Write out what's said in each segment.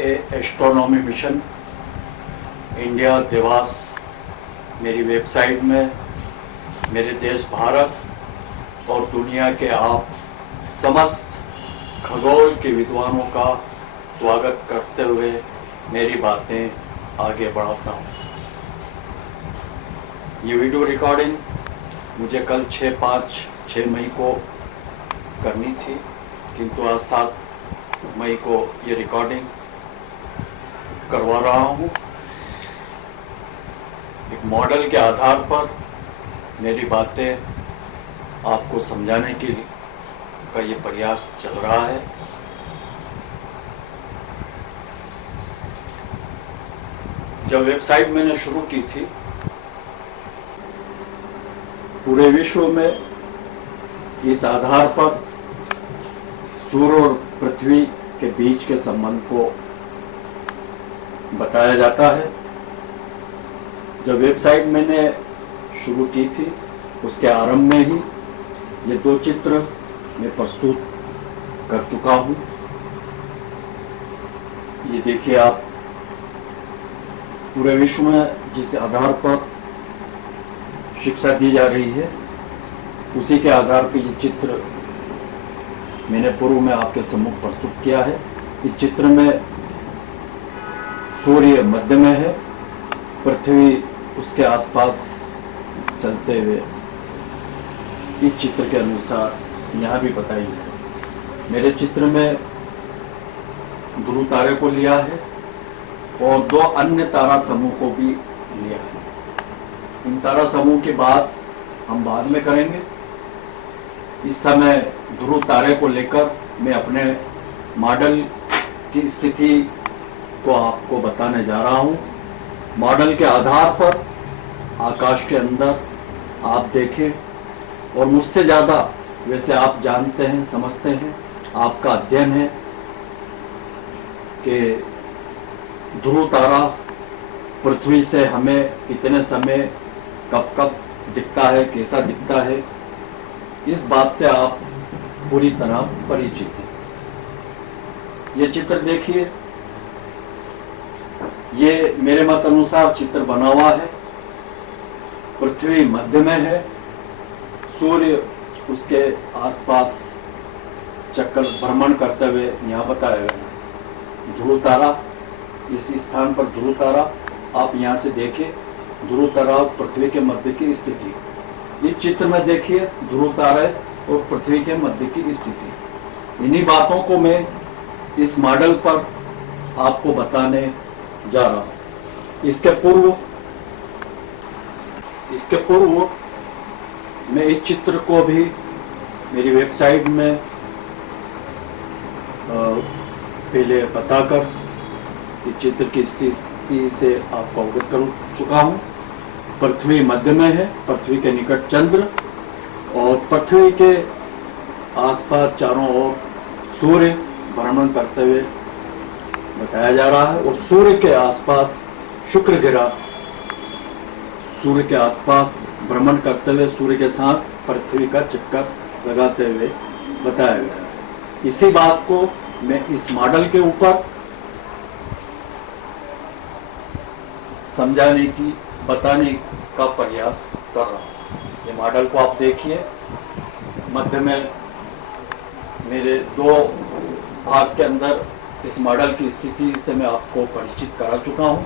ए astronomy mission India Dewas मेरी website में मेरे देश भारत और दुनिया के आप समस्त खगोल के विद्वानों का स्वागत करते हुए मेरी बातें आगे बढ़ाता हूं। ये वीडियो रिकॉर्डिंग मुझे कल 6 मई को करनी थी, किंतु आज 7 मई को ये रिकॉर्डिंग करवा रहा हूं। एक मॉडल के आधार पर मेरी बातें आपको समझाने का ये प्रयास चल रहा है। जब वेबसाइट मैंने शुरू की थी, पूरे विश्व में इस आधार पर सूर्य और पृथ्वी के बीच के संबंध को बताया जाता है। जब वेबसाइट मैंने शुरू की थी, उसके आरंभ में ही ये 2 चित्र मैं प्रस्तुत कर चुका हूं। ये देखिए आप, पूरे विश्व में जिस आधार पर शिक्षा दी जा रही है, उसी के आधार पर ये चित्र मैंने पूर्व में आपके सम्मुख प्रस्तुत किया है। इस चित्र में सूर्य मध्य में है, पृथ्वी उसके आसपास चलते हुए इस चित्र के अनुसार यहां भी बताई है। मेरे चित्र में ध्रुव तारे को लिया है और 2 अन्य तारा समूह को भी लिया है। इन तारा समूह की बात हम बाद में करेंगे। इस समय ध्रुव तारे को लेकर मैं अपने मॉडल की स्थिति को आपको बताने जा रहा हूं। मॉडल के आधार पर आकाश के अंदर आप देखें और मुझसे ज्यादा वैसे आप जानते हैं, समझते हैं, आपका अध्ययन है कि ध्रुव तारा पृथ्वी से हमें कितने समय कब दिखता है, कैसा दिखता है, इस बात से आप पूरी तरह परिचित हैं। ये चित्र देखिए, ये मेरे मत अनुसार चित्र बना हुआ है। पृथ्वी मध्य में है, सूर्य उसके आसपास चक्कर भ्रमण करते हुए यहां बताया गया है। ध्रुव तारा, इस स्थान पर ध्रुव तारा आप यहां से देखें, ध्रुव तारा और पृथ्वी के मध्य की स्थिति। इस चित्र में देखिए ध्रुव तारे और पृथ्वी के मध्य की स्थिति। इन्हीं बातों को मैं इस मॉडल पर आपको बताने जा रहा हूं। इसके पूर्व मैं इस चित्र को भी मेरी वेबसाइट में पहले बताकर इस चित्र की स्थिति से आपको अवगत कर चुका हूं। पृथ्वी मध्य में है, पृथ्वी के निकट चंद्र और पृथ्वी के आसपास चारों ओर सूर्य भ्रमण करते हुए बताया जा रहा है और सूर्य के आसपास शुक्र ग्रह सूर्य के आसपास भ्रमण करते हुए सूर्य के साथ पृथ्वी का चक्कर लगाते हुए बताया गया है। इसी बात को मैं इस मॉडल के ऊपर समझाने की, बताने का प्रयास कर रहा हूं। ये मॉडल को आप देखिए, मध्य में मेरे 2 भाग के अंदर इस मॉडल की स्थिति से मैं आपको परिचित करा चुका हूं।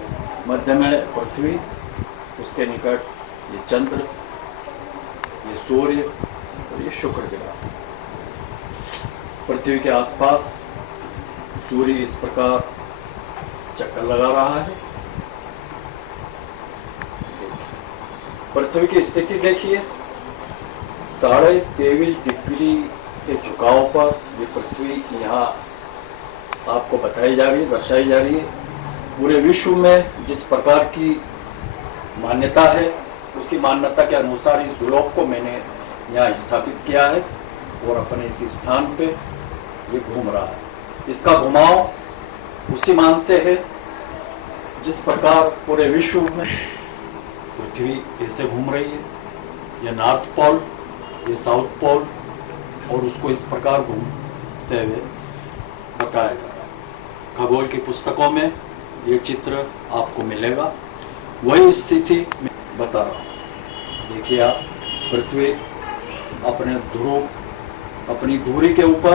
मध्य में पृथ्वी, उसके निकट ये चंद्र, ये सूर्य और ये शुक्र ग्रह। पृथ्वी के आसपास सूर्य इस प्रकार चक्कर लगा रहा है। पृथ्वी की स्थिति देखिए, 23.5 डिग्री के झुकाव पर ये पृथ्वी यहां आपको बताई जा रही है, दर्शाई जा रही है। पूरे विश्व में जिस प्रकार की मान्यता है, उसी मान्यता के अनुसार इस ग्लोब को मैंने यहां स्थापित किया है और अपने इस स्थान पे ये घूम रहा है। इसका घुमाव उसी मान से है जिस प्रकार पूरे विश्व में पृथ्वी ऐसे घूम रही है। ये नॉर्थ पोल, ये साउथ पोल, और उसको इस प्रकार घूमते हुए बताया जा रहा है। खगोल की पुस्तकों में ये चित्र आपको मिलेगा। वही स्थिति में बता रहा हूं। देखिए आप, पृथ्वी अपने अपनी धुरी के ऊपर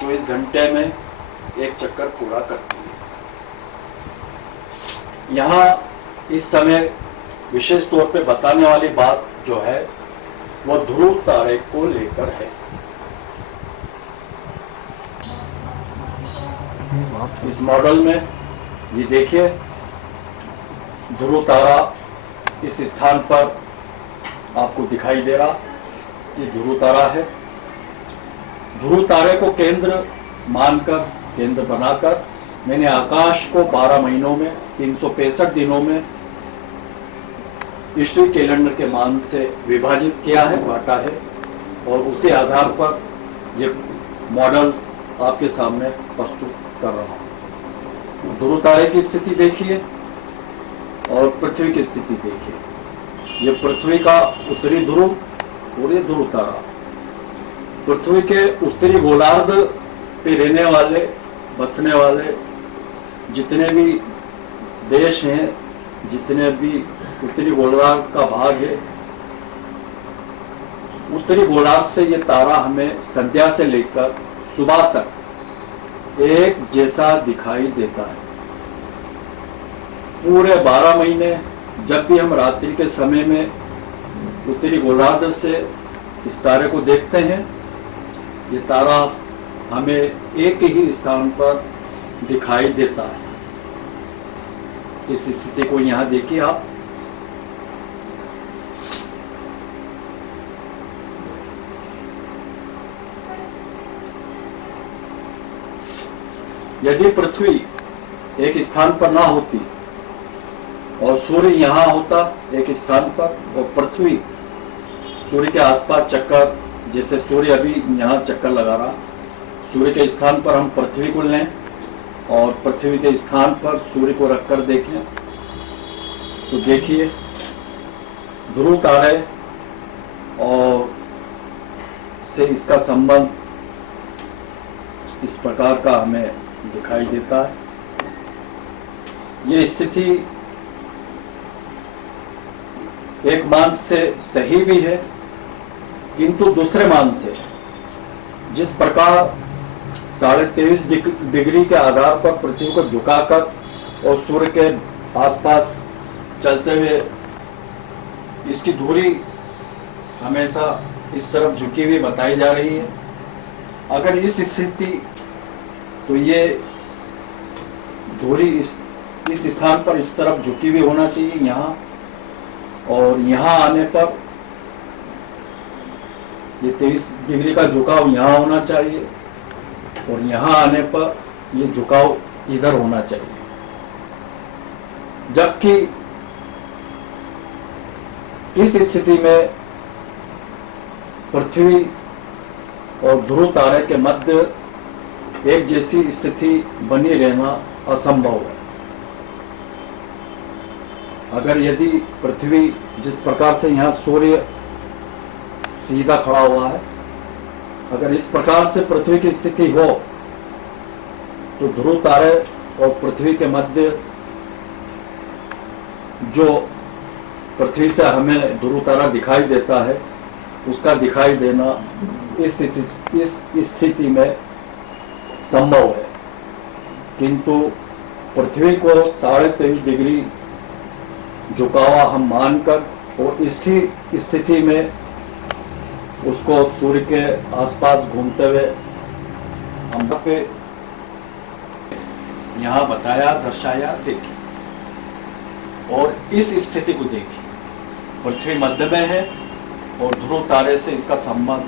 24 घंटे में एक चक्कर पूरा करती है। यहां इस समय विशेष तौर पे बताने वाली बात जो है वह ध्रुव तारे को लेकर है। इस मॉडल में ये देखिए, ध्रुव तारा इस स्थान पर आपको दिखाई दे रहा, ये ध्रुव तारा है। ध्रुव तारे को केंद्र मानकर, केंद्र बनाकर मैंने आकाश को 12 महीनों में 365 दिनों में ईस्वी कैलेंडर के मान से विभाजित किया है, बांटा है, और उसी आधार पर ये मॉडल आपके सामने प्रस्तुत कर रहा हूं। ध्रुव तारे की स्थिति देखिए और पृथ्वी की स्थिति देखिए। ये पृथ्वी का उत्तरी ध्रुव और ये ध्रुव तारा। पृथ्वी के उत्तरी गोलार्ध पे रहने वाले, बसने वाले जितने भी देश हैं, जितने भी उत्तरी गोलार्ध का भाग है, उत्तरी गोलार्ध से ये तारा हमें संध्या से लेकर सुबह तक एक जैसा दिखाई देता है। पूरे 12 महीने जब भी हम रात्रि के समय में उत्तरी गोलार्ध से इस तारे को देखते हैं, ये तारा हमें एक ही स्थान पर दिखाई देता है। इस स्थिति को यहां देखिए आप। यदि पृथ्वी एक स्थान पर ना होती और सूर्य यहां होता एक स्थान पर, और पृथ्वी सूर्य के आसपास चक्कर, जैसे सूर्य अभी यहां चक्कर लगा रहा, सूर्य के स्थान पर हम पृथ्वी को लें और पृथ्वी के स्थान पर सूर्य को रखकर देखें, तो देखिए ध्रुव तारे और से इसका संबंध इस प्रकार का हमें दिखाई देता है। ये स्थिति एक मान से सही भी है, किंतु दूसरे मान से, जिस प्रकार 23.5 डिग्री के आधार पर पृथ्वी को झुकाकर और सूर्य के आसपास चलते हुए इसकी धुरी हमेशा इस तरफ झुकी हुई बताई जा रही है। अगर इस स्थिति, तो ये धुरी इस स्थान पर इस तरफ झुकी हुई होना चाहिए यहां, और यहां आने पर ये 23 डिग्री का झुकाव यहां होना चाहिए, और यहां आने पर ये झुकाव इधर होना चाहिए। जबकि इस स्थिति में पृथ्वी और ध्रुव तारे के मध्य एक जैसी स्थिति बनी रहना असंभव है। अगर यदि पृथ्वी जिस प्रकार से यहां सूर्य सीधा खड़ा हुआ है, अगर इस प्रकार से पृथ्वी की स्थिति हो, तो ध्रुव तारे और पृथ्वी के मध्य जो पृथ्वी से हमें ध्रुव तारा दिखाई देता है, उसका दिखाई देना इस स्थिति में संभव है। किंतु पृथ्वी को 23.5 डिग्री झुकावा हम मानकर और इसी स्थिति में उसको सूर्य के आसपास घूमते हुए हम पे यहां बताया, दर्शाया, देखिए। और इस स्थिति को देखिए, पृथ्वी मध्य में है और ध्रुव तारे से इसका संबंध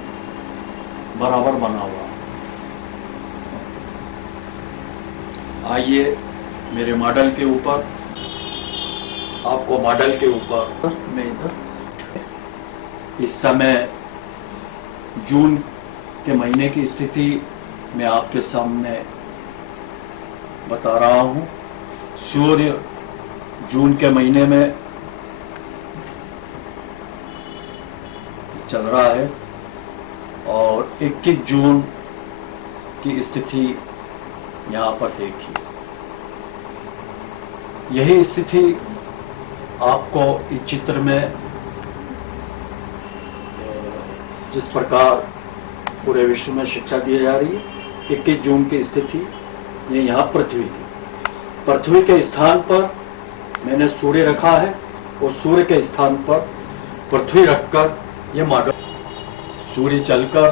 बराबर बना हुआ। आइए मेरे मॉडल के ऊपर, आपको मॉडल के ऊपर मैं इधर इस समय जून के महीने की स्थिति मैं आपके सामने बता रहा हूं। सूर्य जून के महीने में चल रहा है और 21 जून की स्थिति यहां पर देखिए। यही स्थिति आपको इस चित्र में जिस प्रकार पूरे विश्व में शिक्षा दी जा रही है, 21 जून की स्थिति ये यहां पृथ्वी की। पृथ्वी के स्थान पर मैंने सूर्य रखा है और सूर्य के स्थान पर पृथ्वी रखकर ये मॉडल, सूर्य चलकर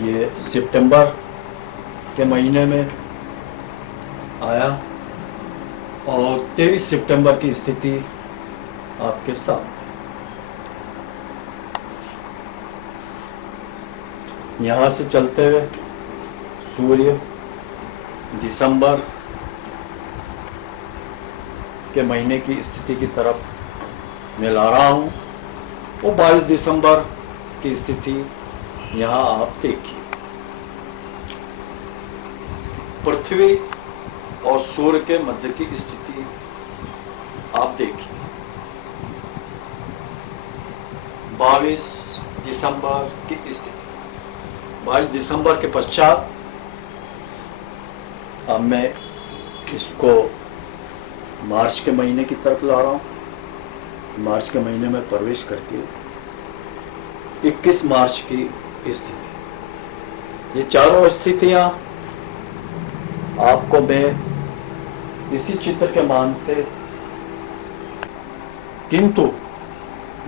ये सितंबर के महीने में आया और 23 सितंबर की स्थिति आपके सामने। यहां से चलते हुए सूर्य दिसंबर के महीने की स्थिति की तरफ मैं ला रहा हूं। वो 22 दिसंबर की स्थिति यहां आप देखिए। पृथ्वी और सूर्य के मध्य की स्थिति आप देखिए। 22 दिसंबर की स्थिति। 22 दिसंबर के पश्चात अब मैं इसको मार्च के महीने की तरफ ला रहा हूं। मार्च के महीने में प्रवेश करके 21 मार्च की स्थिति। ये चारों स्थितियां आपको मैं इसी चित्र के मान से, किंतु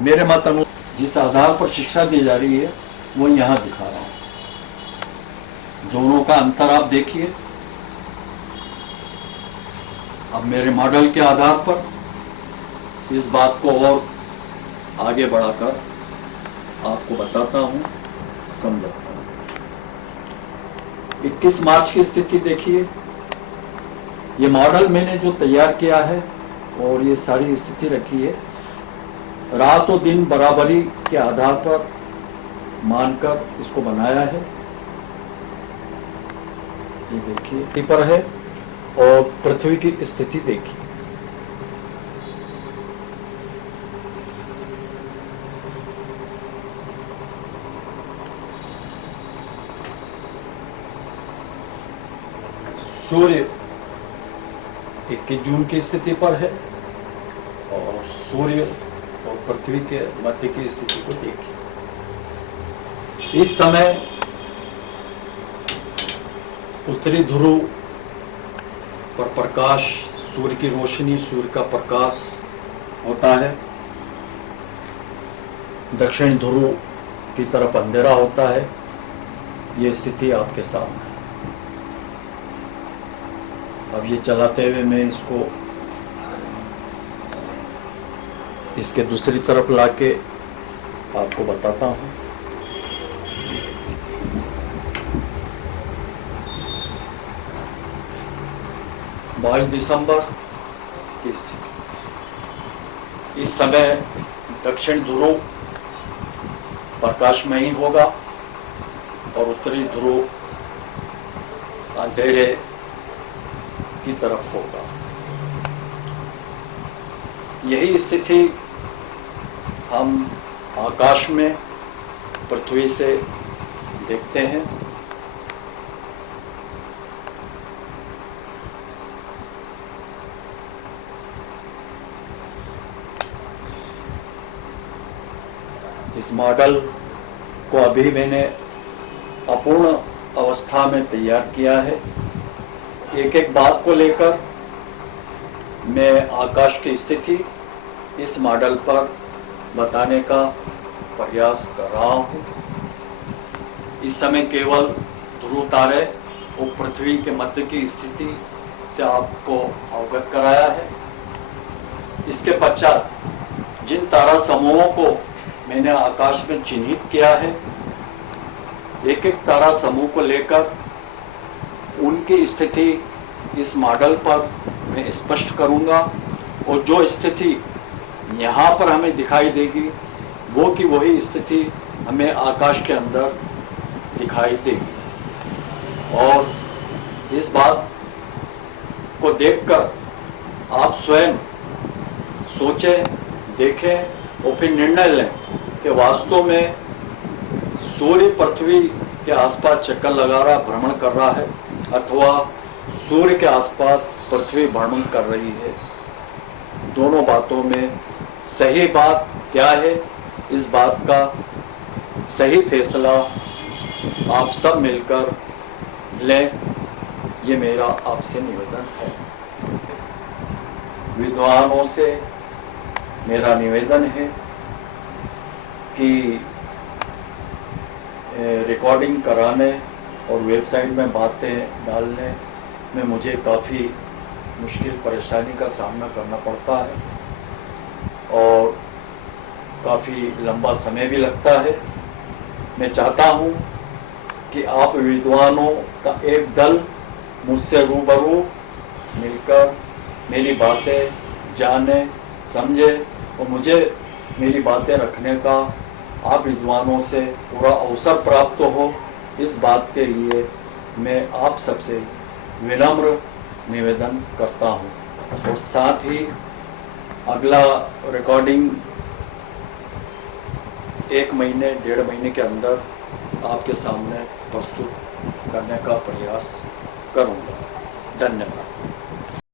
मेरे मत अनुसार जिस आधार पर शिक्षा दी जा रही है वो यहां दिखा रहा हूं। दोनों का अंतर आप देखिए। अब मेरे मॉडल के आधार पर इस बात को और आगे बढ़ाकर आपको बताता हूं, समझाता हूं। 21 मार्च की स्थिति देखिए। ये मॉडल मैंने जो तैयार किया है और ये सारी स्थिति रखी है रात और दिन बराबरी के आधार पर मानकर इसको बनाया है। ये देखिए पर है और पृथ्वी की स्थिति देखिए। सूर्य 21 जून की स्थिति पर है और सूर्य और पृथ्वी के मध्य की स्थिति को देखिए। इस समय उत्तरी ध्रुव पर प्रकाश, सूर्य की रोशनी, सूर्य का प्रकाश होता है। दक्षिण ध्रुव की तरफ अंधेरा होता है। ये स्थिति आपके सामने है। अब ये चलाते हुए मैं इसको इसके दूसरी तरफ लाके आपको बताता हूं। बाईस दिसंबर की स्थिति। इस समय दक्षिण ध्रुव प्रकाशमयी होगा और उत्तरी ध्रुव अंधेरे की तरफ होगा। यही स्थिति हम आकाश में पृथ्वी से देखते हैं। इस मॉडल को अभी मैंने अपूर्ण अवस्था में तैयार किया है। एक एक बात को लेकर मैं आकाश की स्थिति इस मॉडल पर बताने का प्रयास कर रहा हूं। इस समय केवल ध्रुव तारे और पृथ्वी के मध्य की स्थिति से आपको अवगत कराया है। इसके पश्चात जिन तारा समूहों को मैंने आकाश में चिन्हित किया है, एक एक तारा समूह को लेकर उनकी स्थिति इस मॉडल पर मैं स्पष्ट करूंगा और जो स्थिति यहां पर हमें दिखाई देगी वो की वही स्थिति हमें आकाश के अंदर दिखाई देगी। और इस बात को देखकर आप स्वयं सोचें, देखें और फिर निर्णय लें कि वास्तव में सूर्य पृथ्वी के आसपास चक्कर लगा रहा, भ्रमण कर रहा है, अथवा सूर्य के आसपास पृथ्वी भ्रमण कर रही है। दोनों बातों में सही बात क्या है, इस बात का सही फैसला आप सब मिलकर लें, ये मेरा आपसे निवेदन है। विद्वानों से मेरा निवेदन है कि रिकॉर्डिंग कराने और वेबसाइट में बातें डालने में मुझे काफ़ी मुश्किल परेशानी का सामना करना पड़ता है और काफ़ी लंबा समय भी लगता है। मैं चाहता हूं कि आप विद्वानों का एक दल मुझसे रूबरू मिलकर मेरी बातें जाने, समझे और मुझे मेरी बातें रखने का आप विद्वानों से पूरा अवसर प्राप्त हो, इस बात के लिए मैं आप सबसे विनम्र निवेदन करता हूं। और साथ ही अगला रिकॉर्डिंग 1 महीने 1.5 महीने के अंदर आपके सामने प्रस्तुत करने का प्रयास करूंगा। धन्यवाद।